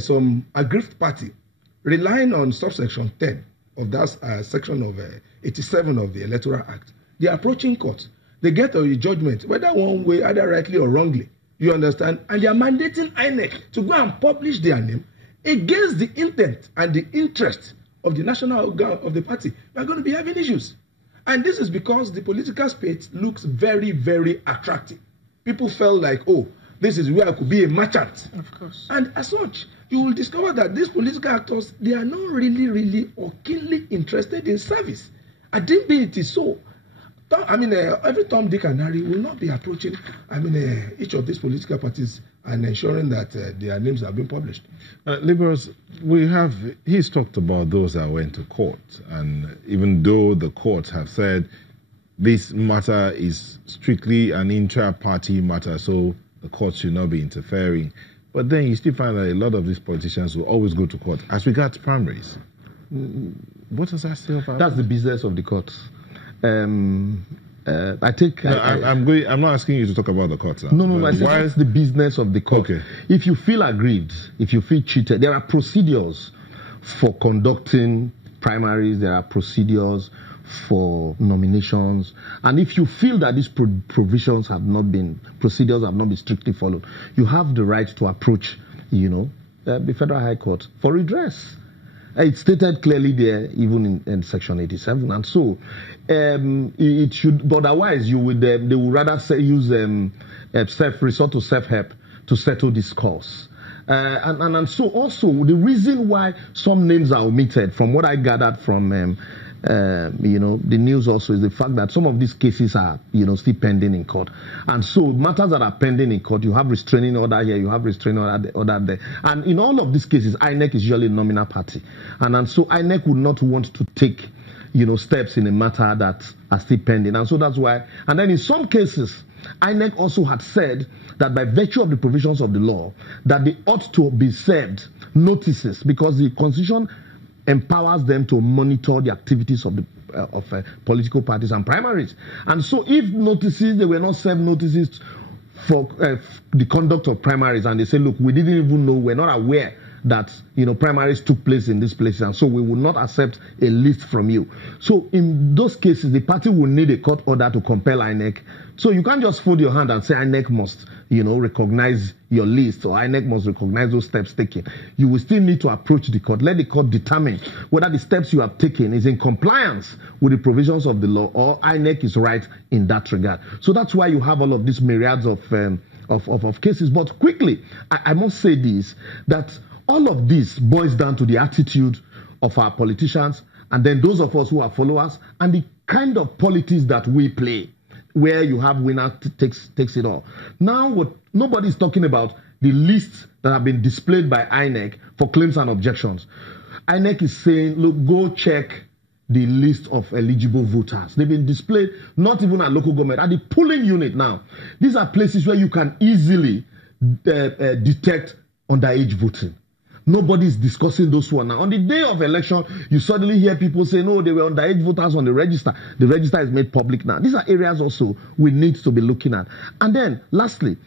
some aggrieved party relying on subsection 10 of that section of 87 of the Electoral Act. They are approaching court. They get a judgment, whether one way, either rightly or wrongly. You understand? And they are mandating INEC to go and publish their name against the intent and the interest of the national organ of the party. We are going to be having issues. And this is because the political space looks very, very attractive. People felt like, oh, this is where I could be a merchant. Of course. And as such, you will discover that these political actors, they are not really or keenly interested in service. I think it is so. Every Tom, Dick, and Harry will not be approaching, each of these political parties and ensuring that their names have been published. Liberals, he's talked about those that went to court, and even though the courts have said this matter is strictly an intra-party matter, so the court should not be interfering, but then you still find that a lot of these politicians will always go to court as regards primaries. What does that say about That's the business of the courts. I'm not asking you to talk about the courts now. No, I said that's the business of the court. Okay. If you feel aggrieved, if you feel cheated, there are procedures for conducting primaries, there are procedures for nominations, and if you feel that these procedures have not been strictly followed, you have the right to approach, the Federal High Court for redress. It's stated clearly there, even in Section 87, and so it should. But otherwise, they would rather use resort to self-help to settle this cause. And so also the reason why some names are omitted, from what I gathered from the news also, is the fact that some of these cases are still pending in court, and so matters that are pending in court, you have restraining order here, you have restraining order there, and in all of these cases, INEC is usually a nominal party, and so INEC would not want to take steps in a matter that are still pending, and so that's why. And then in some cases, INEC also had said that by virtue of the provisions of the law, that they ought to be served notices, because the Constitution empowers them to monitor the activities of political parties and primaries. And so if they were not served notices for the conduct of primaries, and they say, look, we didn't even know, we're not aware that primaries took place in this place, and so we will not accept a list from you. So in those cases, the party will need a court order to compel INEC. So you can't just fold your hand and say INEC must recognize your list, or INEC must recognize those steps taken. You will still need to approach the court, let the court determine whether the steps you have taken is in compliance with the provisions of the law, or INEC is right in that regard. So that's why you have all of these myriads of cases. But quickly, I must say this, that all of this boils down to the attitude of our politicians, and then those of us who are followers, and the kind of politics that we play, where you have winner takes it all. Now, what nobody's talking about the lists that have been displayed by INEC for claims and objections. INEC is saying, look, go check the list of eligible voters. They've been displayed not even at local government, at the polling unit now. These are places where you can easily detect underage voting. Nobody's discussing those one. Now, on the day of election, you suddenly hear people say, no, they were underage voters on the register. The register is made public now. These are areas also we need to be looking at. And then, lastly,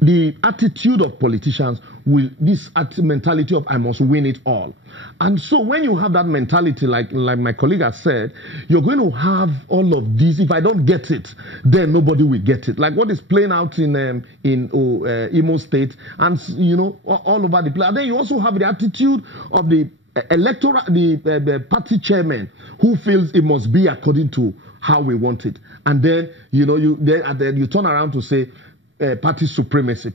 the attitude of politicians with this mentality of I must win it all. And so when you have that mentality, like my colleague has said, you're going to have all of this. If I don't get it, then nobody will get it. Like what is playing out in Imo State and all over the place. And then you also have the attitude of the the party chairman who feels it must be according to how we want it. And then you turn around to say, party supremacy.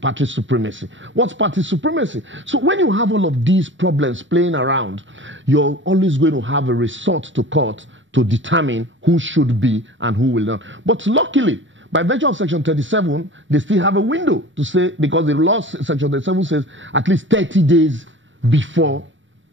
What's party supremacy? So when you have all of these problems playing around, you're always going to have a resort to court to determine who should be and who will not. But luckily, by virtue of Section 37, they still have a window to say, because the law, Section 37 says at least 30 days before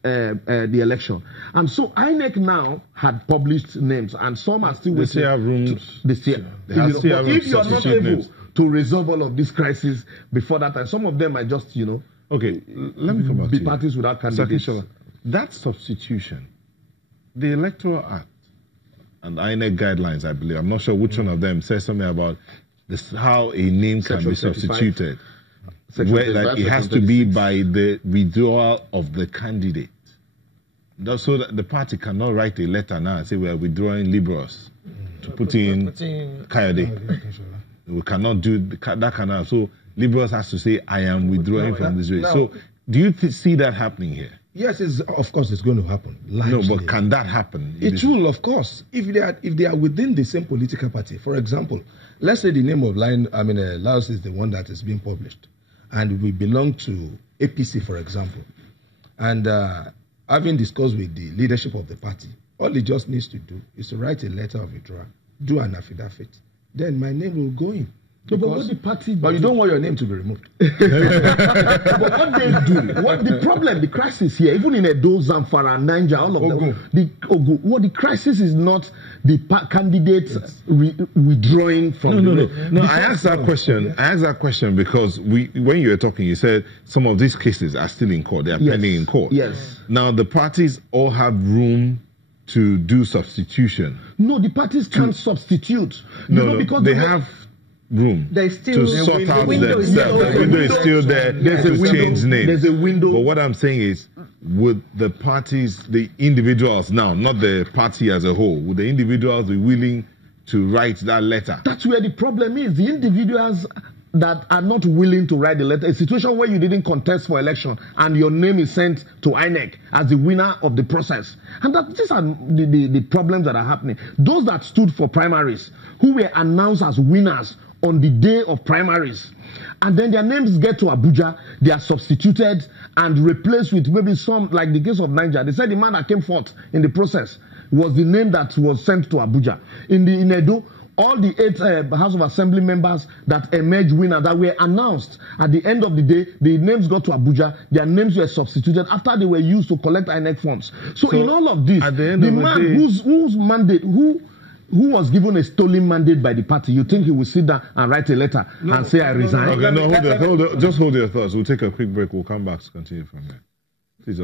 the election. And so INEC now had published names, and some are still waiting. They still have rooms. If you are not able to resolve all of this crisis before that time, some of them might just, okay, let me come back be to parties without candidates. That substitution, the Electoral Act and INEC guidelines, I believe, I'm not sure which one of them says something about this, how a name can be substituted. where that it has to be by the withdrawal of the candidate. So that the party cannot write a letter now and say we are withdrawing Liberals to put in Kayode. We cannot do that kind of. So Liberals has to say I am withdrawing from this race. So do you see that happening here? Yes, of course it's going to happen. No, but can that happen? It will, of course, if they are within the same political party. For example, let's say the name of Laos is the one that is being published, and we belong to APC, for example, and having discussed with the leadership of the party, all it just needs to do is to write a letter of withdrawal, do an affidavit, then my name will go in. No, but what the party but you don't want your name to be removed. But what they do, what the problem, the crisis here, even in Edo, Zamfara, Niger, all of them, the crisis is not the candidates withdrawing from No, I asked that question because when you were talking, you said some of these cases are still in court. They are pending in court. Yes. Now, the parties all have room to do substitution. No, the parties can't substitute. Because they have room to sort out themselves. The window is still there to change names. There's a window. But what I'm saying is, would the parties, the individuals now, not the party as a whole, would the individuals be willing to write that letter? That's where the problem is. The individuals that are not willing to write the letter, a situation where you didn't contest for election and your name is sent to INEC as the winner of the process. And these are the problems that are happening. Those that stood for primaries, who were announced as winners on the day of primaries, and then their names get to Abuja, they are substituted and replaced with maybe some, like the case of Niger. They said the man that came forth in the process was the name that was sent to Abuja. In Edo, all the 8 House of Assembly members that emerged winners that were announced at the end of the day, the names got to Abuja, their names were substituted after they were used to collect INEC funds. So in all of this, the man whose mandate, who was given a stolen mandate by the party, you think he will sit down and write a letter and say, I resign? Okay, no, hold on. Just hold your thoughts. We'll take a quick break. We'll come back to continue from there. Please.